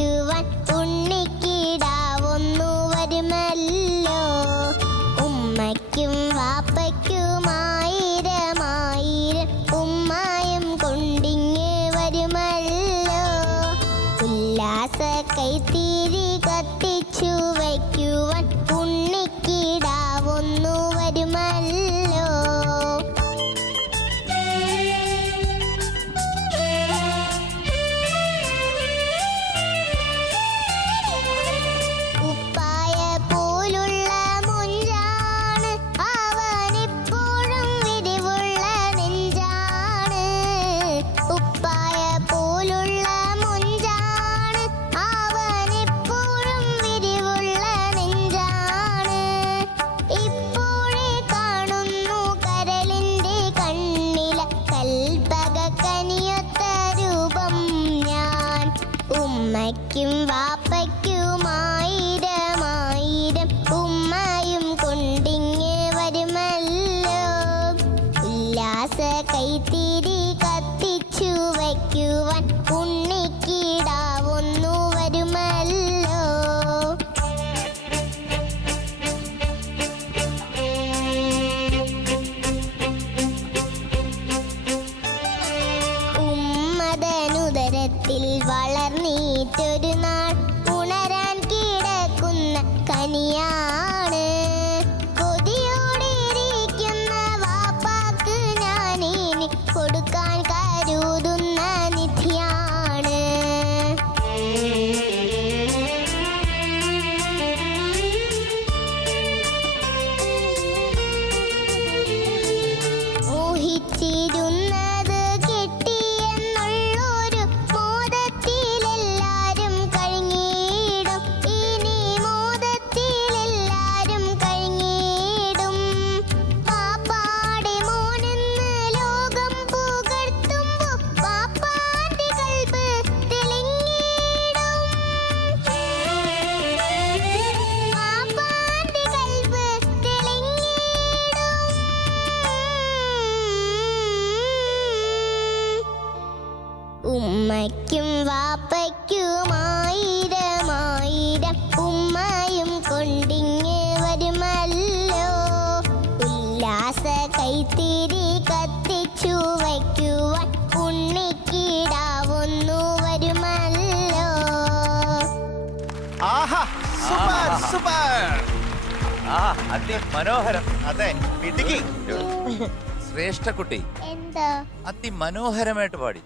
വയ്ക്കുവാൻ ഉണ്ണിക്കിടാവൊന്നു വരുമല്ലോ. ഉമ്മയ്ക്കും വാപ്പയ്ക്കുമായിരമായിരം ഉമ്മായും കൊണ്ടിങ്ങ് വരുമല്ലോ. ഉല്ലാസ കൈത്തിരി കത്തിച്ചു വയ്ക്കുവാൻ ഉണ്ണിക്കിടാവൊന്നു വരുമല്ലോ. ഉപ്പായ പോലുള്ള മുഞ്ചാണ് അവനിപ്പോഴും വിരിവുള്ള നെഞ്ചാണ്. ഉപ്പായ പോലുള്ള മുഞ്ചാണ് അവനിപ്പോഴും വിരിവുള്ള നെഞ്ചാണ്. ഇപ്പോഴേ കാണുന്നു കരളിന്റെ കണ്ണില കൽപ്പക കനിയൊത്ത രൂപം ഞാൻ. ഉമ്മയ്ക്കും വാപ്പയ്ക്കുമായിരമായിരം ഉമ്മയും കൊണ്ടിങ്ങ് വരുമല്ലോ. ഉല്ലാസ കൈത്തിരി കത്തിച്ചു വയ്ക്കുവാൻ ഉണ്ണിക്കിടാവൊന്നു വരുമല്ലോ. ഉമ്മതനുദരത്തിൽ വളർന്നീറ്റൊരു നാൾ ഉണരാൻ കിടക്കുന്ന കനിയാണ്. കൊതിയോടിരിക്കുന്ന വാപ്പാക്ക് ഞാനിനി കൊടുക്കാൻ കരുതുന്ന നിധിയാണ്. ഊഹിച്ചിരുന്നത് കിട്ടിയെന്നുള്ളൊരു മോദത്തിലെല്ലാരും കഴിഞ്ഞിടും. ഇനി മോദത്തിലെല്ലാരും കഴിഞ്ഞിടും. പാപ്പാടെ മോനെന്ന് ലോകം പുകഴ്ത്തുമ്പോ പാപ്പാന്റെ കൽബ് തെളിഞ്ഞിടും. പാപ്പാന്റെ കൽബ് തെളിഞ്ഞിടും. ഉമ്മയ്ക്കും വാപ്പയ്ക്കുമായിരമായിരം ഉമ്മയും കൊണ്ടിങ്ങ് വരുമല്ലോ. ഉല്ലാസ കൈത്തിരി കത്തിച്ചു വയ്ക്കുവാൻ ഉണ്ണിക്കിടാവൊന്നു വരുമല്ലോ. ആഹാ സൂപ്പർ സൂപ്പർ. അതിമനോഹരം. അതെ മിടുക്കി. ശ്രേഷ്ഠ കുട്ടി എന്താ അതിമനോഹരമായിട്ട് പാടി.